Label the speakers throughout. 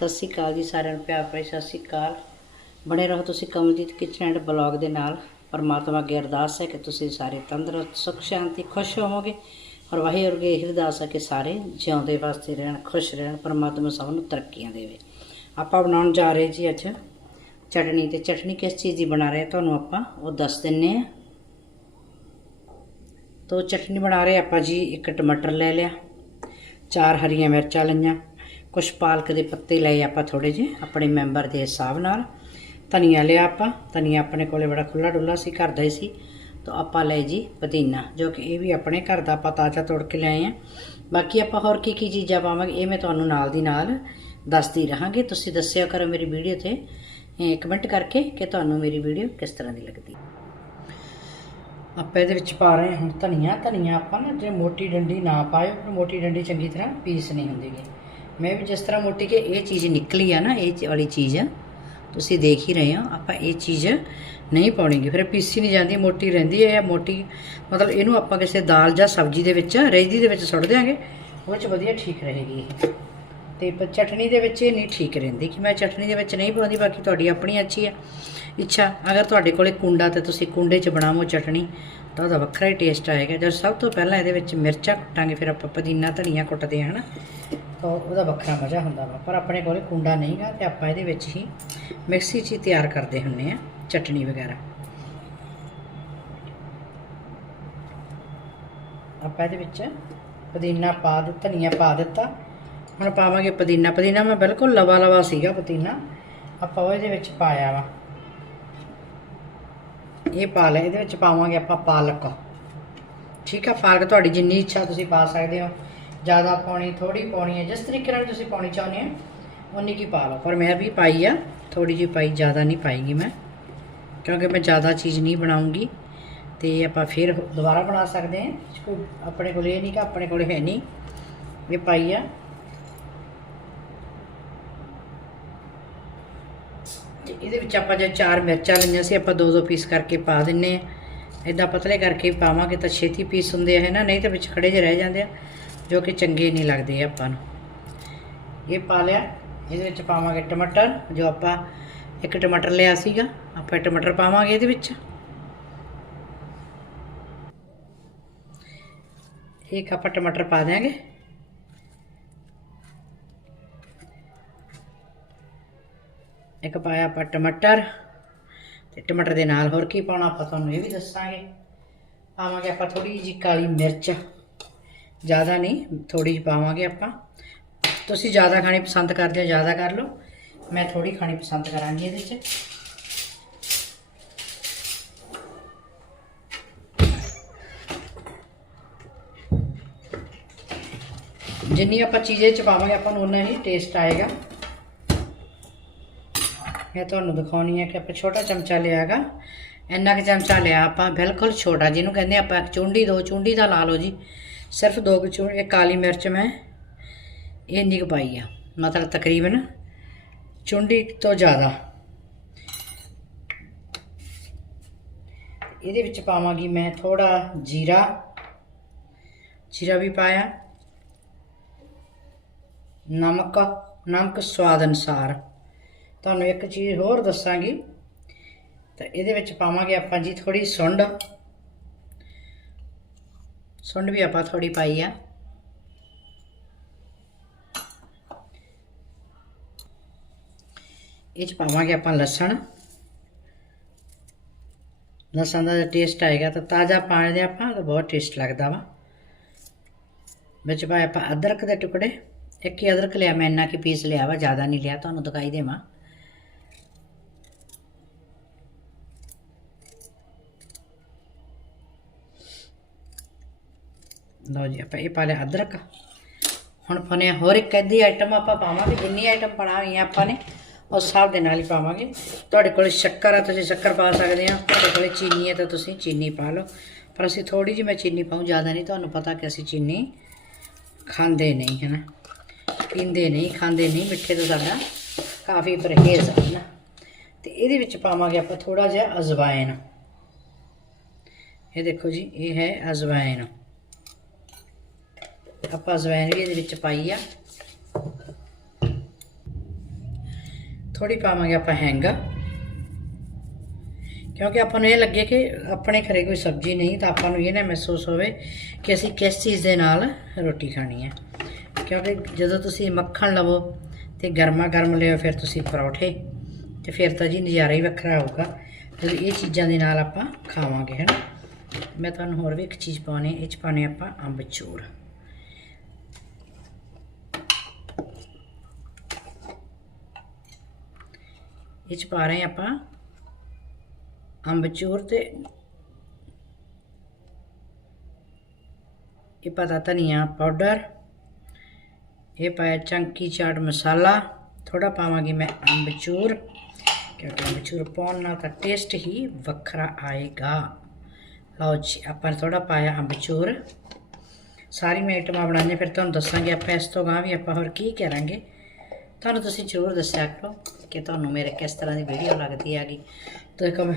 Speaker 1: ਸਤਿ ਸ਼੍ਰੀ ਅਕਾਲ ਜੀ ਸਾਰਿਆਂ ਨੂੰ, ਪਿਆਰ ਭਰੀ ਸਤਿ ਸ਼੍ਰੀ ਅਕਾਲ। ਬਣੇ ਰਹੋ ਤੁਸੀਂ ਕਮਲਜੀਤ ਕਿਚਨ ਐਂਡ ਬਲੌਗ ਦੇ ਨਾਲ। ਪਰਮਾਤਮਾ ਅੱਗੇ ਅਰਦਾਸ ਹੈ ਕਿ ਤੁਸੀਂ ਸਾਰੇ ਤੰਦਰੁਸਤ, ਸੁਖ, ਸ਼ਾਂਤੀ, ਖੁਸ਼ ਹੋਵੋਗੇ ਔਰ ਵਾਹਿਗੁਰੂ ਅੱਗੇ ਇਹ ਅਰਦਾਸ ਹੈ ਕਿ ਸਾਰੇ ਜਿਉਂਦੇ ਵਾਸਤੇ ਰਹਿਣ, ਖੁਸ਼ ਰਹਿਣ, ਪਰਮਾਤਮਾ ਸਭ ਨੂੰ ਤਰੱਕੀਆਂ ਦੇਵੇ। ਆਪਾਂ ਬਣਾਉਣ ਜਾ ਰਹੇ ਜੀ ਅੱਜ ਚਟਣੀ ਤੇ ਚਟਣੀ ਕਿਸ ਚੀਜ਼ ਦੀ ਬਣਾ ਰਹੇ ਤੁਹਾਨੂੰ ਆਪਾਂ, ਉਹ ਦੱਸ ਦਿੰਨੇ ਆ। ਤੋ ਚਟਨੀ ਬਣਾ ਰਹੇ ਆਪਾਂ ਜੀ, ਇੱਕ ਟਮਾਟਰ ਲੈ ਲਿਆ, ਚਾਰ ਹਰੀਆਂ ਮਿਰਚਾਂ ਲਈਆਂ ਕੁਛ ਪਾਲਕ ਦੇ ਪੱਤੇ ਲਏ ਆਪਾਂ ਥੋੜੇ ਜਿਹੇ, ਆਪਣੇ ਮੈਂਬਰ ਦੇ ਹਿਸਾਬ ਨਾਲ। ਧਨੀਆ ਲਿਆ ਆਪਾਂ, ਧਨੀਆ ਆਪਣੇ ਕੋਲੇ ਬੜਾ ਖੁੱਲਾ ਡੁੱਲਾ ਸੀ, ਘਰ ਦਾ ਹੀ ਸੀ। ਤਾਂ ਆਪਾਂ ਲਏ ਜੀ ਪੁਦੀਨਾ, ਜੋ ਕਿ ਇਹ ਵੀ ਆਪਣੇ ਘਰ ਦਾ ਆਪਾਂ ਤਾਜ਼ਾ ਤੋੜ ਕੇ ਲਿਆਏ ਆ। ਬਾਕੀ ਆਪਾਂ ਹੋਰ ਕੀ ਕੀ ਚੀਜ਼ਾਂ ਪਾਵਾਂਗੇ, ਇਹ ਮੈਂ ਤੁਹਾਨੂੰ ਨਾਲ ਦੀ ਨਾਲ ਦੱਸਦੀ ਰਹਾਂਗੀ। ਤੁਸੀਂ ਦੱਸਿਆ ਕਰੋ ਮੇਰੀ ਵੀਡੀਓ ਤੇ ਕਮੈਂਟ ਕਰਕੇ ਕਿ ਤੁਹਾਨੂੰ ਮੇਰੀ ਵੀਡੀਓ ਕਿਸ ਤਰ੍ਹਾਂ ਦੀ ਲੱਗਦੀ। ਆਪਾਂ ਇਹਦੇ ਵਿੱਚ ਪਾ ਰਹੇ ਹਾਂ ਹੁਣ ਧਨੀਆ। ਧਨੀਆ ਆਪਾਂ ਨਾ ਜੇ ਮੋਟੀ ਡੰਡੀ ਨਾ ਪਾਇਓ ਮੋਟੀ ਡੰਡੀ ਚੰਗੀ ਤਰ੍ਹਾਂ ਪੀਸ ਨਹੀਂ ਹੁੰਦੀਗੀ ਮੈਂ ਵੀ ਜਿਸ ਤਰ੍ਹਾਂ ਮੋਟੀ ਕਿ ਇਹ ਚੀਜ਼ ਨਿਕਲੀ ਆ ਨਾ, ਇਹ ਵਾਲੀ ਚੀਜ਼, ਤੁਸੀਂ ਦੇਖ ਹੀ ਰਹੇ ਹੋ, ਆਪਾਂ ਇਹ ਚੀਜ਼ ਨਹੀਂ ਪਾਉਣੀਗੀ ਫਿਰ ਪੀਸੀ ਨਹੀਂ ਜਾਂਦੀ, ਮੋਟੀ ਰਹਿੰਦੀ ਹੈ ਜਾਂ ਮੋਟੀ, ਮਤਲਬ ਇਹਨੂੰ ਆਪਾਂ ਕਿਸੇ ਦਾਲ ਜਾਂ ਸਬਜ਼ੀ ਦੇ ਵਿੱਚ ਰੇਜਦੀ ਦੇ ਵਿੱਚ ਸੁੱਟ ਦਿਆਂਗੇ, ਉਹ ਚ ਵਧੀਆ ਠੀਕ ਰਹੇਗੀ ਇਹ। ਤੇ ਪ- ਚਟਣੀ ਦੇ ਵਿੱਚ ਇਹ ਨਹੀਂ ਠੀਕ ਰਹਿੰਦੀ ਕਿ ਮੈਂ ਚਟਣੀ ਦੇ ਵਿੱਚ ਨਹੀਂ ਪਾਉਂਦੀ, ਬਾਕੀ ਤੁਹਾਡੀ ਆਪਣੀ ਅੱਛੀ ਆ ਇੱਛਾ, ਅਗਰ ਤੁਹਾਡੇ ਕੋਲੇ ਕੁੰਡਾ ਤੇ ਤੁਸੀਂ ਕੁੰਡੇ 'ਚ ਬਣਾਵੋ ਚਟਣੀ, ਤਾਂ ਉਹਦਾ ਵੱਖਰਾ ਹੀ ਟੇਸਟ ਆਏਗਾ। ਜਦ ਸਭ ਤੋਂ ਪਹਿਲਾਂ ਇਹਦੇ ਵਿੱਚ ਮਿਰਚਾਂ ਕੁੱਟਾਂਗੇ, ਫਿਰ ਆਪਾਂ ਪੁਦੀਨਾ ਧਨੀਆ ਕੁੱਟਦੇ ਹਾਂ, ਹਨਾ? ਤਾਂ ਉਹਦਾ ਵੱਖਰਾ ਮਜ਼ਾ ਹੁੰਦਾ ਵਾ। ਪਰ ਆਪਣੇ ਕੋਲੇ ਕੁੰਡਾ ਨਹੀਂਗਾ ਤੇ ਆਪਾਂ ਇਹਦੇ ਵਿੱਚ ਹੀ ਮਿਕਸੀ 'ਚ ਹੀ ਤਿਆਰ ਕਰਦੇ ਹੁੰਨੇ ਆ ਚਟਣੀ ਵਗੈਰਾ। ਆਪਾਂ ਇਹਦੇ ਵਿੱਚ ਪੁਦੀਨਾ ਪਾ ਦਿੱਤਾ ਧਨੀਆ ਪਾ ਦਿੱਤਾ। ਹੁਣ ਪਾਵਾਂਗੇ ਪੁਦੀਨਾ। ਪੁਦੀਨਾ ਮੈਂ ਬਿਲਕੁਲ ਲਵਾ ਲਵਾ ਸੀਗਾ ਪੁਦੀਨਾ। ਆਪਾਂ ਉਹ ਇਹਦੇ ਵਿੱਚ ਪਾਇਆ ਵਾ। ਇਹ ਪਾ ਲਿਆ। ਇਹਦੇ ਵਿੱਚ ਪਾਵਾਂਗੇ ਆਪਾਂ ਪਾਲਕ। ਠੀਕ ਆ? ਪਾਲਕ ਤੁਹਾਡੀ ਜਿੰਨੀ ਇੱਛਾ ਤੁਸੀਂ ਪਾ ਸਕਦੇ ਹੋ। ਜ਼ਿਆਦਾ ਪਾਉਣੀ ਥੋੜੀ ਪਾਉਣੀ ਹੈ, ਜਿਸ ਤਰੀਕੇ ਨਾਲ ਤੁਸੀਂ ਪਾਉਣੀ ਚਾਹੁੰਦੇ ਹੋ, ਉਨੀ ਕੀ ਪਾ ਲਓ। ਪਰ ਮੈਂ ਵੀ ਪਾਈ ਆ ਥੋੜੀ ਜਿਹੀ ਪਾਈ, ਜ਼ਿਆਦਾ ਨਹੀਂ ਪਾਈਗੀ ਮੈਂ, ਕਿਉਂਕਿ ਮੈਂ ਜ਼ਿਆਦਾ ਚੀਜ਼ ਨਹੀਂ ਬਣਾਉਂਗੀ, ਤੇ ਆਪਾਂ ਫਿਰ ਦੁਬਾਰਾ ਬਣਾ ਸਕਦੇ ਹਾਂ। ਕੋਈ ਆਪਣੇ ਕੋਲ ਇਹ ਨਹੀਂ ਕਿ ਆਪਣੇ ਕੋਲ ਹੈ ਨਹੀਂ, ਇਹ ਪਾਈ ਆ। ਇਹਦੇ ਵਿੱਚ ਆਪਾਂ ਜੇ ਚਾਰ ਮਿਰਚਾਂ ਲਈਆਂ ਸੀ, ਆਪਾਂ ਦੋ ਦੋ ਪੀਸ ਕਰਕੇ ਪਾ ਦਿੰਨੇ ਆ ਇਦਾਂ ਪਤਲੇ ਕਰਕੇ ਪਾਵਾਂਗੇ ਤਾਂ ਛੇਤੀ ਪੀਸ ਹੁੰਦੇ ਆ, ਹੈ ਨਾ? ਨਹੀਂ ਤਾਂ ਵਿੱਚ ਖੜੇ ਜਿਹੇ ਰਹਿ ਜਾਂਦੇ ਆ। ਜੋ ਕਿ ਚੰਗੇ ਨਹੀਂ ਲੱਗਦੇ ਆਪਾਂ ਨੂੰ। ਇਹ ਪਾ ਲਿਆ, ਇਹਦੇ ਵਿੱਚ ਪਾਵਾਂਗੇ ਟਮਾਟਰ, ਜੋ ਆਪਾਂ ਇੱਕ ਟਮਾਟਰ ਲਿਆ ਸੀਗਾ, ਆਪਾਂ ਟਮਾਟਰ ਪਾਵਾਂਗੇ ਇਹਦੇ ਵਿੱਚ। ਇੱਕ ਆਪਾਂ ਟਮਾਟਰ ਪਾ ਦਿਆਂਗੇ। ਇੱਕ ਪਾਇਆ ਆਪਾਂ ਟਮਾਟਰ, ਤੇ ਟਮਾਟਰ ਦੇ ਨਾਲ ਹੋਰ ਕੀ ਪਾਉਣਾ ਆਪਾਂ ਤੁਹਾਨੂੰ ਇਹ ਵੀ ਦੱਸਾਂਗੇ। ਪਾਵਾਂਗੇ ਆਪਾਂ ਥੋੜੀ ਜਿਹੀ ਕਾਲੀ ਮਿਰਚ। ਜ਼ਿਆਦਾ ਨਹੀਂ ਥੋੜੀ ਜਿਹੀ ਪਾਵਾਂਗੇ ਆਪਾਂ। ਤੁਸੀਂ ਜ਼ਿਆਦਾ ਖਾਣੀ ਪਸੰਦ ਕਰਦੇ ਹੋ, ਜ਼ਿਆਦਾ ਕਰ ਲਓ। ਮੈਂ ਥੋੜੀ ਖਾਣੀ ਪਸੰਦ ਕਰਾਂਗੀ ਇਹਦੇ 'ਚ। ਜਿੰਨੀ ਆਪਾਂ ਚੀਜ਼ੇ ਚ ਪਾਵਾਂਗੇ, ਆਪਾਂ ਨੂੰ ਉਨਾ ਹੀ ਟੇਸਟ ਆਏਗਾ। ਮੈਂ ਤੁਹਾਨੂੰ ਦਿਖਾਉਣੀ ਹੈ ਕਿ ਆਪਾਂ ਛੋਟਾ ਚਮਚਾ ਲਿਆਗਾ ਇੰਨਾ ਕੁ ਚਮਚਾ ਲਿਆ ਆਪਾਂ, ਬਿਲਕੁਲ ਛੋਟਾ, ਜਿਹਨੂੰ ਕਹਿੰਦੇ ਆਪਾਂ ਚੁੰਡੀ ਦੋ, ਚੁੰਡੀ ਦਾ ਲਾ ਲਓ ਜੀ। ਸਿਰਫ ਦੋ ਕੁ ਚੁੰ ਇਹ ਕਾਲੀ ਮਿਰਚ ਮੈਂ ਇੰਨੀ ਕੁ ਪਾਈ ਆ, ਮਤਲਬ ਤਕਰੀਬਨ ਚੁੰਡੀ ਤੋਂ ਜ਼ਿਆਦਾ। ਇਹਦੇ ਵਿੱਚ ਪਾਵਾਂਗੀ ਮੈਂ ਥੋੜਾ ਜੀਰਾ ਜੀਰਾ ਵੀ ਪਾਇਆ। ਨਮਕ ਨਮਕ ਸਵਾਦ ਅਨੁਸਾਰ। ਤੁਹਾਨੂੰ ਇੱਕ ਚੀਜ਼ ਹੋਰ ਦੱਸਾਂਗੀ, ਤਾਂ ਇਹਦੇ ਵਿੱਚ ਪਾਵਾਂਗੇ ਆਪਾਂ ਜੀ ਥੋੜੀ ਸੁੰਡ। ਸੁੰਡ ਵੀ ਆਪਾਂ ਥੋੜੀ ਪਾਈ ਆ। ਇਹ ਚ ਪਾਵਾਂਗੇ ਆਪਾਂ ਲਸਣ। ਲਸਣ ਦਾ ਟੇਸਟ ਆਏਗਾ ਤਾਂ ਤਾਜ਼ਾ ਪਾਣੀ ਦੇ ਆਪਾਂ, ਤਾਂ ਬਹੁਤ ਟੇਸਟ ਲੱਗਦਾ ਵਾ। ਵਿੱਚ ਪਾਇਆ ਆਪਾਂ ਅਦਰਕ ਦੇ ਟੁਕੜੇ। ਇੱਕ ਹੀ ਅਦਰਕ ਲਿਆ, ਮੈਂ ਇੰਨਾ ਕਿ ਪੀਸ ਲਿਆ ਵਾ, ਜ਼ਿਆਦਾ ਨਹੀਂ ਲਿਆ, ਤੁਹਾਨੂੰ ਦਿਖਾਈ ਦੇਵਾਂ। ਲਓ ਜੀ, ਆਪਾਂ ਇਹ ਪਾ ਲਿਆ ਅਦਰਕ। ਹੁਣ ਪਾਣੇ ਹੋਰ ਇੱਕ ਅੱਧੀ ਆਈਟਮ ਆਪਾਂ ਪਾਵਾਂਗੇ, ਜਿੰਨੀ ਆਈਟਮ ਬਣਾਈ ਹੋਈਆਂ ਆਪਾਂ ਨੇ, ਉਸ ਹਿਸਾਬ ਦੇ ਨਾਲ ਹੀ ਪਾਵਾਂਗੇ। ਤੁਹਾਡੇ ਕੋਲ ਸ਼ੱਕਰ ਆ, ਤੁਸੀਂ ਸ਼ੱਕਰ ਪਾ ਸਕਦੇ ਆ ਤੁਹਾਡੇ ਕੋਲ ਚੀਨੀ ਹੈ ਤਾਂ ਤੁਸੀਂ ਚੀਨੀ ਪਾ ਲਓ। ਪਰ ਅਸੀਂ ਥੋੜੀ ਜਿਹੀ ਮੈਂ ਚੀਨੀ ਪਾਉਂ ਜ਼ਿਆਦਾ ਨਹੀਂ, ਤੁਹਾਨੂੰ ਪਤਾ ਕਿ ਅਸੀਂ ਚੀਨੀ ਖਾਂਦੇ ਨਹੀਂ, ਹੈ ਨਾ? ਪੀਂਦੇ ਨਹੀਂ, ਖਾਂਦੇ ਨਹੀਂ, ਮਿੱਠੇ ਤੋਂ ਸਾਡਾ ਕਾਫੀ ਪਰਹੇਜ਼ ਹੈ ਨਾ? ਤੇ ਇਹਦੇ ਵਿੱਚ ਪਾਵਾਂਗੇ ਆਪਾਂ ਥੋੜਾ ਜਿਹਾ ਅਜਵਾਇਨ ਇਹ ਦੇਖੋ ਜੀ, ਇਹ ਹੈ ਅਜਵਾਇਨ ਆਪਾਂ ਅਜਵਾਇਨ ਵੀ ਇਹਦੇ ਵਿੱਚ ਪਾਈ ਆ। ਥੋੜੀ ਪਾਵਾਂਗੇ ਆਪਾਂ ਹੈਂਗ ਕਿਉਂਕਿ ਆਪਾਂ ਨੂੰ ਇਹ ਲੱਗੇ ਕਿ ਆਪਣੇ ਘਰੇ ਕੋਈ ਸਬਜ਼ੀ ਨਹੀਂ ਤਾਂ ਆਪਾਂ ਨੂੰ ਇਹ ਨਾ ਮਹਿਸੂਸ ਹੋਵੇ ਕਿ ਅਸੀਂ ਕਿਸ ਚੀਜ਼ ਦੇ ਨਾਲ ਰੋਟੀ ਖਾਣੀ ਹੈ। ਕਿਉਂਕਿ ਜਦੋਂ ਤੁਸੀਂ ਮੱਖਣ ਲਵੋ ਤੇ ਗਰਮਾ ਗਰਮ ਲਿਓ, ਫਿਰ ਤੁਸੀਂ ਪਰੌਠੇ ਤੇ ਫਿਰ ਤਾਂ ਜੀ ਨਜ਼ਾਰਾ ਹੀ ਵੱਖਰਾ ਹੋਊਗਾ। ਜਦੋਂ ਇਹ ਚੀਜ਼ਾਂ ਦੇ ਨਾਲ ਆਪਾਂ ਖਾਵਾਂਗੇ, ਹੈ ਨਾ। ਮੈਂ ਤੁਹਾਨੂੰ ਹੋਰ ਵੀ ਇੱਕ ਚੀਜ਼ ਪਾਉਣੀ, ਇਹ ਚ ਪਾਉਣੇ ਆਪਾਂ ਅੰਬ ਚੂਰ ਇਹ ਚ ਪਾ ਰਹੇ ਆਪਾਂ ਅੰਬਚੂਰ ਤੇ ਇਹ ਪਤਾ ਧਨੀਆ ਪਾਊਡਰ ਇਹ ਪਾਇਆ ਚੰਕੀ ਚਾਟ ਮਸਾਲਾ ਥੋੜਾ ਪਾਵਾਂਗੀ ਮੈਂ ਅੰਬਚੂਰ ਕਿਉਂਕਿ ਅੰਬਚੂਰ ਪਾਉਣ ਨਾਲ ਤਾਂ ਟੇਸਟ ਹੀ ਵੱਖਰਾ ਆਏਗਾ। ਲਓ ਜੀ, ਆਪਾਂ ਥੋੜਾ ਪਾਇਆ ਅੰਬਚੂਰ ਸਾਰੀ ਮੈਂ ਆਈਟਮਾਂ ਬਣਾਉਂਦੇ ਫਿਰ ਤੁਹਾਨੂੰ ਦੱਸਾਂਗੇ ਆਪਾਂ ਇਸ ਤੋਂ ਗਾਂ ਵੀ ਆਪਾਂ ਹੋਰ ਕੀ ਕਰਾਂਗੇ। ਤੁਹਾਨੂੰ ਤੁਸੀਂ ਜ਼ਰੂਰ ਦੱਸਿਆ ਕਰੋ। ਕਿ ਤੁਹਾਨੂੰ ਮੇਰੇ ਕਿਸ ਤਰ੍ਹਾਂ ਦੀ ਵੀਡੀਓ ਲੱਗਦੀ ਹੈਗੀ। ਤੁਸੀਂ ਮੈਂ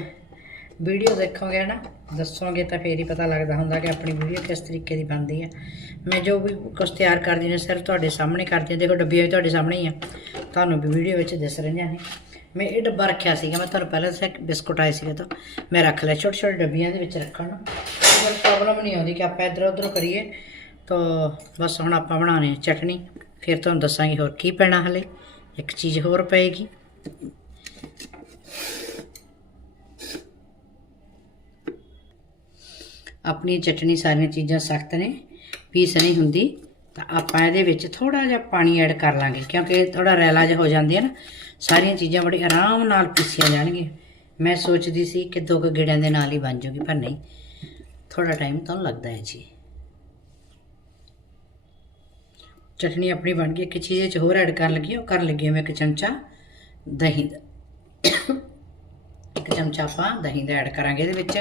Speaker 1: ਵੀਡੀਓ ਦੇਖੋਗੇ ਨਾ ਦੱਸੋਗੇ ਤਾਂ ਫੇਰ ਹੀ ਪਤਾ ਲੱਗਦਾ ਹੁੰਦਾ ਕਿ ਆਪਣੀ ਵੀਡੀਓ ਕਿਸ ਤਰੀਕੇ ਦੀ ਬਣਦੀ ਹੈ। ਮੈਂ ਜੋ ਵੀ ਕੁਝ ਤਿਆਰ ਕਰਦੀ ਨੇ ਸਿਰਫ ਤੁਹਾਡੇ ਸਾਹਮਣੇ ਕਰਦੀ ਹਾਂ। ਦੇਖੋ, ਡੱਬੀਆਂ ਵੀ ਤੁਹਾਡੇ ਸਾਹਮਣੇ ਹੀ ਆ। ਤੁਹਾਨੂੰ ਵੀ ਵੀਡੀਓ ਵਿੱਚ ਦਿਸ ਰਹੀਆਂ ਨੇ। ਮੈਂ ਇਹ ਡੱਬਾ ਰੱਖਿਆ ਸੀਗਾ, ਮੈਂ ਤੁਹਾਨੂੰ ਪਹਿਲਾਂ ਦੱਸਿਆ ਬਿਸਕੁਟ ਆਏ ਸੀਗੇ ਤਾਂ। ਮੈਂ ਰੱਖ ਲਿਆ, ਛੋਟੇ ਛੋਟੇ ਡੱਬੀਆਂ ਦੇ ਵਿੱਚ ਰੱਖਣ ਨੂੰ। ਕੋਈ ਪ੍ਰੋਬਲਮ ਨਹੀਂ ਆਉਂਦੀ ਕਿ ਆਪਾਂ ਇੱਧਰ ਉੱਧਰ ਕਰੀਏ। ਤਾਂ ਬਸ ਹੁਣ ਆਪਾਂ ਬਣਾਉਣੇ ਚਟਨੀ। ਫਿਰ ਤੁਹਾਨੂੰ ਦੱਸਾਂਗੀ ਹੋਰ ਕੀ ਪੈਣਾ ਹਲੇ। ਇੱਕ ਚੀਜ਼ ਹੋਰ ਪਏਗੀ। ਆਪਣੀ ਚਟਣੀ ਸਾਰੀਆਂ ਚੀਜ਼ਾਂ ਸਖਤ ਨੇ, ਪੀਸ ਨਹੀਂ ਹੁੰਦੀ, ਤਾਂ ਆਪਾਂ ਇਹਦੇ ਵਿੱਚ ਥੋੜਾ ਜਿਹਾ ਪਾਣੀ ਐਡ ਕਰ ਲਾਂਗੇ, ਕਿਉਂਕਿ ਥੋੜਾ ਰੈਲਾ ਜਿਹਾ ਹੋ ਜਾਂਦੀ ਹੈ ਨਾ, ਸਾਰੀਆਂ ਚੀਜ਼ਾਂ ਬੜੇ ਆਰਾਮ ਨਾਲ ਪੀਸੀਆਂ ਜਾਣਗੀਆਂ। ਮੈਂ ਸੋਚਦੀ ਸੀ ਕਿ ਦੋ ਕੁ ਗੇੜਿਆਂ ਦੇ ਨਾਲ ਹੀ ਬਣ ਜੂਗੀ, ਪਰ ਨਹੀਂ ਥੋੜਾ ਟਾਈਮ ਤਾਂ ਲੱਗਦਾ ਹੈ ਜੀ। ਚਟਨੀ ਆਪਣੀ ਬਣ ਗਈ, ਇੱਕ ਚੀਜ਼ ਚ ਹੋਰ ਐਡ ਕਰਨ ਲੱਗੀ, ਉਹ ਕਰਨ ਲੱਗੀ ਮੈਂ ਇੱਕ ਚਮਚਾ। ਦਹੀਂ ਦਾ। ਇੱਕ ਚਮਚਾ ਆਪਾਂ ਦਹੀਂ ਦਾ ਐਡ ਕਰਾਂਗੇ ਇਹਦੇ ਵਿੱਚ,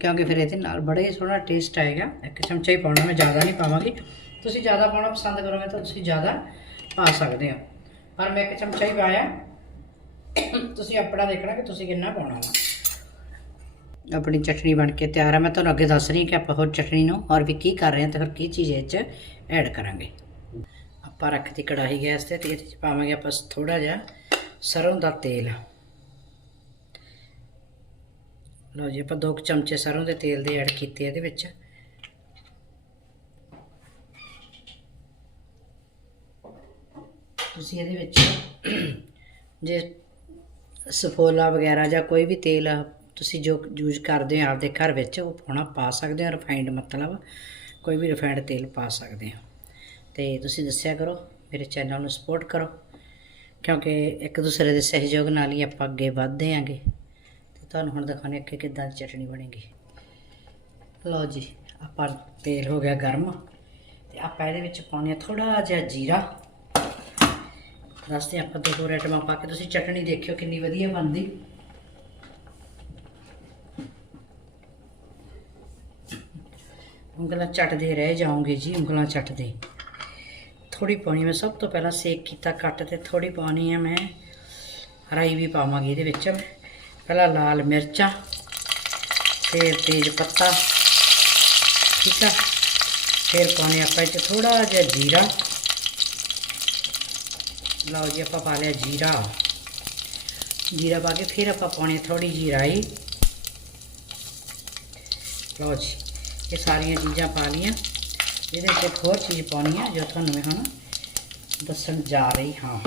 Speaker 1: ਕਿਉਂਕਿ ਫਿਰ ਇਹਦੇ ਨਾਲ ਬੜਾ ਹੀ ਸੋਹਣਾ ਟੇਸਟ ਆਏਗਾ। ਇੱਕ ਚਮਚਾ ਹੀ ਪਾਉਣਾ, ਮੈਂ ਜ਼ਿਆਦਾ ਨਹੀਂ ਪਾਵਾਂਗੀ। ਤੁਸੀਂ ਜ਼ਿਆਦਾ ਪਾਉਣਾ ਪਸੰਦ ਕਰੋਗੇ ਤਾਂ ਤੁਸੀਂ ਜ਼ਿਆਦਾ ਪਾ ਸਕਦੇ ਹੋ। ਪਰ ਮੈਂ ਇੱਕ ਚਮਚਾ ਹੀ ਪਾਇਆ। ਤੁਸੀਂ ਆਪਣਾ ਦੇਖਣਾ ਕਿ ਤੁਸੀਂ ਕਿੰਨਾ ਪਾਉਣਾ ਵਾ। ਆਪਣੀ ਚਟਨੀ ਬਣ ਕੇ ਤਿਆਰ ਹੈ ਮੈਂ ਤੁਹਾਨੂੰ ਅੱਗੇ ਦੱਸ ਰਹੀ ਹਾਂ ਕਿ ਆਪਾਂ ਹੋਰ ਚਟਨੀ ਨੂੰ ਹੋਰ ਵੀ ਕੀ ਕਰ ਰਹੇ ਹਾਂ ਤੇ ਹੋਰ ਕੀ ਚੀਜ਼ ਇਹ 'ਚ ਐਡ ਕਰਾਂਗੇ। ਆਪਾਂ ਰੱਖਤੀ ਕੜਾਹੀ ਗੈਸ ਤੇ ਤੇ ਇਹਦੇ 'ਚ ਪਾਵਾਂਗੇ ਆਪਾਂ ਥੋੜਾ ਜਿਹਾ। ਸਰੋਂ ਦਾ ਤੇਲ। ਲਓ ਜੀ, ਆਪਾਂ ਦੋ ਕੁ ਚਮਚੇ ਸਰੋਂ ਦੇ ਤੇਲ ਦੇ ਐਡ ਕੀਤੇ ਇਹਦੇ ਵਿੱਚ। ਤੁਸੀਂ ਇਹਦੇ ਵਿੱਚ ਜੇ ਸਫੋਲਾ ਵਗੈਰਾ ਜਾਂ ਕੋਈ ਵੀ ਤੇਲ ਤੁਸੀਂ ਜੋ ਯੂਜ਼ ਕਰਦੇ ਹੋ ਆਪਦੇ ਘਰ ਵਿੱਚ, ਉਹ ਪਾਉਣਾ ਪਾ ਸਕਦੇ ਹੋ ਰਿਫਾਈਂਡ ਮਤਲਬ ਕੋਈ ਵੀ ਰਿਫਾਈਨਡ ਤੇਲ ਪਾ ਸਕਦੇ ਹੋ। ਤੇ ਤੁਸੀਂ ਦੱਸਿਆ ਕਰੋ, ਮੇਰੇ ਚੈਨਲ ਨੂੰ ਸਪੋਰਟ ਕਰੋ। ਕਿਉਂਕਿ ਇੱਕ ਦੂਸਰੇ ਦੇ ਸਹਿਯੋਗ ਨਾਲ ਹੀ ਆਪਾਂ ਅੱਗੇ ਵਧਦੇ ਆਂਗੇ। ਤੇ ਤੁਹਾਨੂੰ ਹੁਣ ਦਿਖਾਉਂਦੇ ਅੱਗੇ ਕਿੱਦਾਂ ਦੀ ਚਟਣੀ ਬਣੇਗੀ। ਲਓ ਜੀ, ਆਪਾਂ ਤੇਲ ਹੋ ਗਿਆ ਗਰਮ। ਤੇ ਆਪਾਂ ਇਹਦੇ ਵਿੱਚ ਪਾਉਣੇ ਆ ਥੋੜਾ ਜਿਹਾ ਜੀਰਾ। ਦੱਸਦੇ ਆਪਾਂ ਦੋ ਹੋਰ ਆਈਟਮਾਂ ਪਾ ਕੇ, ਤੁਸੀਂ ਚਟਣੀ ਦੇਖਿਓ ਕਿੰਨੀ ਵਧੀਆ ਬਣਦੀ। ਉਂਗਲਾਂ ਚੱਟਦੇ ਰਹਿ ਜਾਓਗੇ ਜੀ, ਉਂਗਲਾਂ ਚੱਟਦੇ। ਥੋੜੀ ਪਾਉਣੀ ਮੈਂ ਸਭ ਤੋਂ ਪਹਿਲਾਂ ਸੇਕ ਕੀਤਾ ਕੱਟ ਤੇ ਥੋੜੀ ਪਾਉਣੀ ਹੈ ਮੈਂ। ਰਾਈ ਵੀ ਪਾਵਾਂਗੀ ਇਹਦੇ ਵਿੱਚ। ਪਹਿਲਾਂ ਲਾਲ ਮਿਰਚਾਂ ਫਿਰ ਤੇਜ ਪੱਤਾ। ਠੀਕ ਆ? ਫਿਰ ਪਾਉਣੇ ਆਪਾਂ ਇਹ 'ਚ ਥੋੜਾ ਜਿਹਾ ਜੀਰਾ। ਲਓ ਜੀ, ਆਪਾਂ ਪਾ ਲਿਆ ਜੀਰਾ। ਜੀਰਾ ਪਾ ਕੇ ਫਿਰ ਆਪਾਂ ਪਾਉਣੀ ਥੋੜੀ ਜਿਹੀ ਰਾਈ। ਲਓ ਜੀ, ਇਹ ਸਾਰੀਆਂ ਚੀਜ਼ਾਂ ਪਾ ਲਈਆਂ। ਇਹਦੇ ਵਿੱਚ ਇੱਕ ਹੋਰ ਚੀਜ਼ ਪਾਉਣੀ ਹੈ ਜੋ ਤੁਹਾਨੂੰ ਮੈਂ ਹੁਣ ਦੱਸਣ ਜਾ ਰਹੀ ਹਾਂ।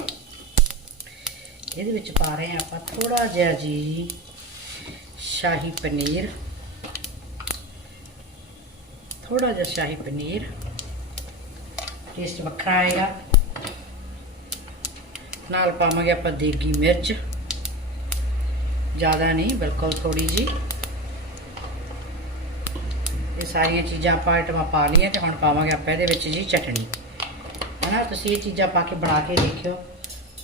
Speaker 1: ਇਹਦੇ ਵਿੱਚ ਪਾ ਰਹੇ ਹਾਂ ਆਪਾਂ ਥੋੜਾ ਜਿਹਾ ਜੀ ਸ਼ਾਹੀ ਪਨੀਰ। ਥੋੜਾ ਜਿਹਾ ਸ਼ਾਹੀ ਪਨੀਰ। ਟੇਸਟ ਵੱਖਰਾ ਆਏਗਾ। ਨਾਲ ਪਾਵਾਂਗੇ ਆਪਾਂ ਦੇਗੀ ਮਿਰਚ। ਜ਼ਿਆਦਾ ਨਹੀਂ, ਬਿਲਕੁਲ ਥੋੜੀ ਜੀ ਇਹ ਸਾਰੀਆਂ ਚੀਜ਼ਾਂ ਆਪਾਂ ਆਈਟਮਾਂ ਪਾ ਲਈਆਂ ਤੇ ਹੁਣ ਪਾਵਾਂਗੇ ਆਪਾਂ ਇਹਦੇ ਵਿੱਚ ਜੀ ਚਟਣੀ ਹਨਾ, ਤੁਸੀਂ ਇਹ ਚੀਜ਼ਾਂ ਪਾ ਕੇ ਬਣਾ ਕੇ ਦੇਖਿਓ।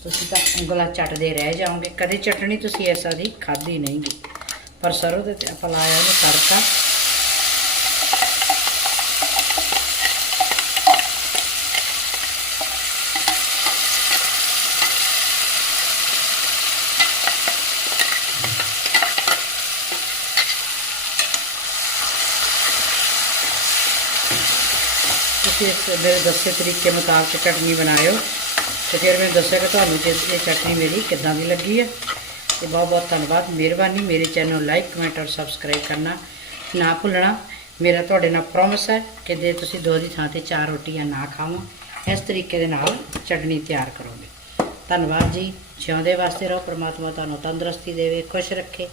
Speaker 1: ਤੁਸੀਂ ਤਾਂ ਉਂਗਲਾ ਚੱਟਦੇ ਰਹਿ ਜਾਓਗੇ। ਕਦੇ ਚਟਣੀ ਤੁਸੀਂ ਐਸਾ ਦੀ ਖਾਧੀ ਨਹੀਂਗੀ ਪਰ ਸਰੋਂ ਦੇ ਤੇ ਆਪਾਂ ਲਾਇਆ ਉਹਨੂੰ ਤੜਕਾ। ਤੁਸੀਂ ਮੇਰੇ ਦੱਸੇ ਤਰੀਕੇ ਮੁਤਾਬਕ ਚਟਨੀ ਬਣਾਇਓ। ਤੇ ਫਿਰ ਮੈਂ ਦੱਸਿਆ ਕਿ ਤੁਹਾਨੂੰ ਕਿ ਇਹ ਚਟਨੀ ਮੇਰੀ ਕਿੱਦਾਂ ਦੀ ਲੱਗੀ ਹੈ। ਤੇ ਬਹੁਤ ਬਹੁਤ ਧੰਨਵਾਦ। ਮਿਹਰਬਾਨੀ। ਮੇਰੇ ਚੈਨਲ ਨੂੰ ਲਾਈਕ, ਕਮੈਂਟ ਔਰ ਸਬਸਕ੍ਰਾਈਬ ਕਰਨਾ ਨਾ ਭੁੱਲਣਾ। ਮੇਰਾ ਤੁਹਾਡੇ ਨਾਲ ਪ੍ਰੋਮਿਸ ਹੈ ਕਿ ਜੇ ਤੁਸੀਂ ਦੋ ਦੀ ਥਾਂ ਤੇ ਚਾਰ ਰੋਟੀਆਂ ਨਾ ਖਾਵੋ, ਇਸ ਤਰੀਕੇ ਦੇ ਨਾਲ ਚਟਨੀ ਤਿਆਰ ਕਰੋਗੇ। ਧੰਨਵਾਦ ਜੀ। ਜਿਉਂਦੇ ਵਾਸਤੇ ਰਹੋ। ਪ੍ਰਮਾਤਮਾ ਤੁਹਾਨੂੰ ਤੰਦਰੁਸਤੀ ਦੇਵੇ, ਖੁਸ਼ ਰੱਖੇ।